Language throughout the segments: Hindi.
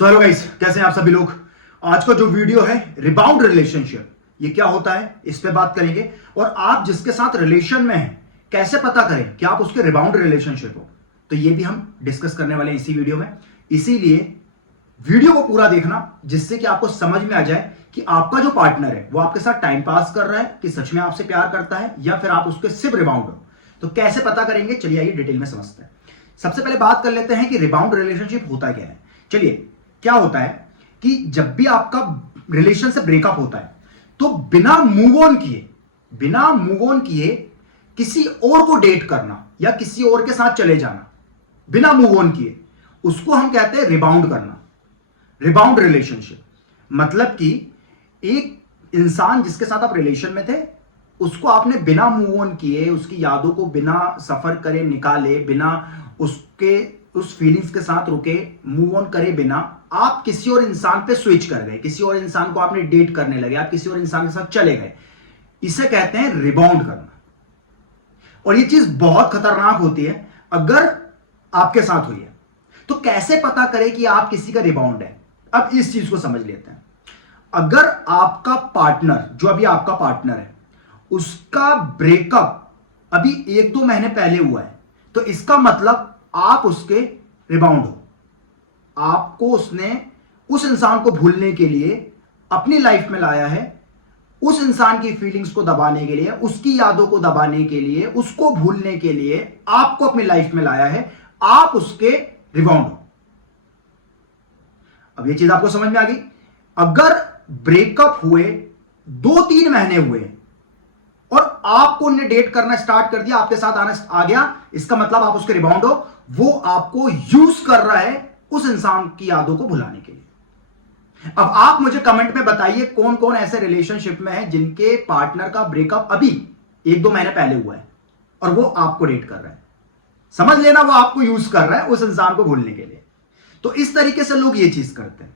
सो हेलो गाइस, कैसे हैं आप सभी लोग। आज का जो वीडियो है रिबाउंड रिलेशनशिप, ये क्या होता है इस पे बात करेंगे। और आप जिसके साथ रिलेशन में हैं कैसे पता करें कि आप उसके रिबाउंड रिलेशनशिप हो, तो ये भी हम डिस्कस करने वाले हैं इसी वीडियो में। इसीलिए वीडियो को पूरा देखना, जिससे कि आपको समझ में आ जाए कि आपका जो पार्टनर है वो आपके साथ टाइम पास कर रहा है, कि सच में आपसे प्यार करता है, या फिर आप उसके सिर्फ रिबाउंड हो। तो कैसे पता करेंगे, चलिए आइए डिटेल में समझते हैं। सबसे पहले बात कर लेते हैं कि रिबाउंड रिलेशनशिप होता क्या है। चलिए, क्या होता है कि जब भी आपका रिलेशन से ब्रेकअप होता है तो बिना मूव ऑन किए किसी और को डेट करना या किसी और के साथ चले जाना, बिना मूव ऑन किए, उसको हम कहते हैं रिबाउंड करना। रिबाउंड रिलेशनशिप मतलब कि एक इंसान जिसके साथ आप रिलेशन में थे, उसको आपने बिना मूव ऑन किए, उसकी यादों को बिना सफर करे निकाले, बिना उस फीलिंग्स के साथ रुके, मूव ऑन करे बिना आप किसी और इंसान पे स्विच कर गए, किसी और इंसान को आपने डेट करने लगे, आप किसी और इंसान के साथ चले गए। इसे कहते हैं रिबाउंड करना। और ये चीज बहुत खतरनाक होती है अगर आपके साथ हुई है। तो कैसे पता करें कि आप किसी का रिबाउंड है, अब इस चीज को समझ लेते हैं। अगर आपका पार्टनर, जो अभी आपका पार्टनर है, उसका ब्रेकअप अभी 1-2 महीने पहले हुआ है, तो इसका मतलब आप उसके रिबाउंड हो। आपको उसने उस इंसान को भूलने के लिए अपनी लाइफ में लाया है, उस इंसान की फीलिंग्स को दबाने के लिए, उसकी यादों को दबाने के लिए, उसको भूलने के लिए आपको अपनी लाइफ में लाया है। आप उसके रिबाउंड हो। अब ये चीज आपको समझ में आ गई। अगर ब्रेकअप हुए 2-3 महीने हुए और आपको उन्हें डेट करना स्टार्ट कर दिया, आपके साथ आना आ गया, इसका मतलब आप उसके रिबाउंड हो। वो आपको यूज कर रहा है उस इंसान की यादों को भुलाने के लिए। अब आप मुझे कमेंट में बताइए कौन कौन ऐसे रिलेशनशिप में है जिनके पार्टनर का ब्रेकअप अभी 1-2 महीने पहले हुआ है और वो आपको डेट कर रहा है। समझ लेना, वो आपको यूज कर रहा है उस इंसान को भूलने के लिए। तो इस तरीके से लोग ये चीज करते हैं,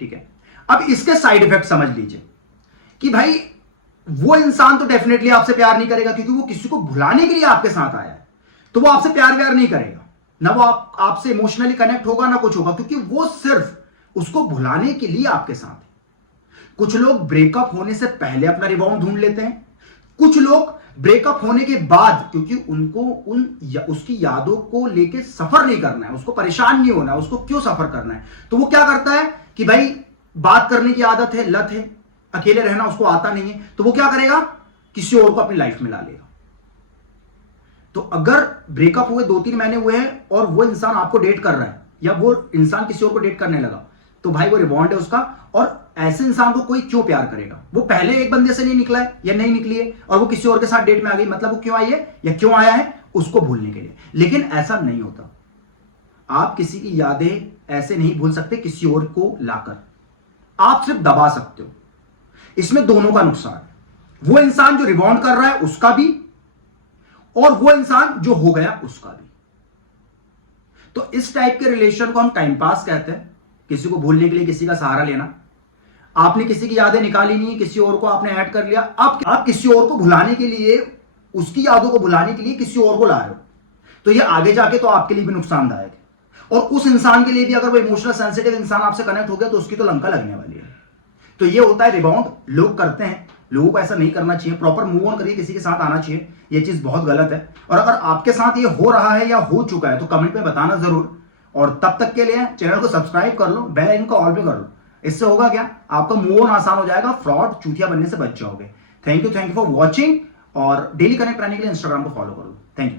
ठीक है। अब इसके साइड इफेक्ट समझ लीजिए कि भाई वो इंसान तो डेफिनेटली आपसे प्यार नहीं करेगा, क्योंकि वो किसी को भुलाने के लिए आपके साथ आया है। तो वो आपसे प्यार व्यार नहीं करेगा, ना वो आपसे इमोशनली कनेक्ट होगा, ना कुछ होगा, क्योंकि वो सिर्फ उसको भुलाने के लिए आपके साथ है। कुछ लोग ब्रेकअप होने से पहले अपना रिबाउंड ढूंढ लेते हैं, कुछ लोग ब्रेकअप होने के बाद, क्योंकि उनको उसकी यादों को लेके सफर नहीं करना है, उसको परेशान नहीं होना है, उसको क्यों सफर करना है, तो वो क्या करता है कि भाई बात करने की आदत है, लत है, अकेले रहना उसको आता नहीं है, तो वो क्या करेगा, किसी और को अपनी लाइफ में ला लेगा। तो अगर ब्रेकअप हुए 2-3 महीने हुए हैं और वो इंसान आपको डेट कर रहा है या वो इंसान किसी और को डेट करने लगा, तो भाई वो रिबाउंड है उसका। और ऐसे इंसान को कोई क्यों प्यार करेगा, वो पहले एक बंदे से नहीं निकला है या नहीं निकली है और वो किसी और के साथ डेट में आ गई, मतलब वो क्यों आई है या क्यों आया है, उसको भूलने के लिए। लेकिन ऐसा नहीं होता। आप किसी की यादें ऐसे नहीं भूल सकते किसी और को लाकर, आप सिर्फ दबा सकते हो। इसमें दोनों का नुकसान है, वो इंसान जो रिबाउंड कर रहा है उसका भी, और वो इंसान जो हो गया उसका भी। तो इस टाइप के रिलेशन को हम टाइम पास कहते हैं, किसी को भूलने के लिए किसी का सहारा लेना। आपने किसी की यादें निकाली नहीं, किसी और को आपने ऐड कर लिया, आप किसी और को भुलाने के लिए, उसकी यादों को भुलाने के लिए किसी और को ला रहे हो, तो ये आगे जाके तो आपके लिए भी नुकसानदायक है। और उस इंसान के लिए भी, अगर वो इमोशनल सेंसिटिव इंसान आपसे कनेक्ट हो गया तो उसकी तो लंका लगने वाली है। तो ये होता है रिबाउंड, लोग करते हैं। लोगों को ऐसा नहीं करना चाहिए, प्रॉपर मूव ऑन करिए, किसी के साथ आना चाहिए। ये चीज बहुत गलत है। और अगर आपके साथ ये हो रहा है या हो चुका है तो कमेंट में बताना जरूर। और तब तक के लिए चैनल को सब्सक्राइब कर लो, बेल आइकन को ऑल पे कर लो। इससे होगा क्या, आपका मूव ऑन आसान हो जाएगा, फ्रॉड चूतिया बनने से बच जाओगे। Thank you for watching. और डेली कनेक्ट रहने के लिए इंस्टाग्राम को फॉलो कर लो। Thank you.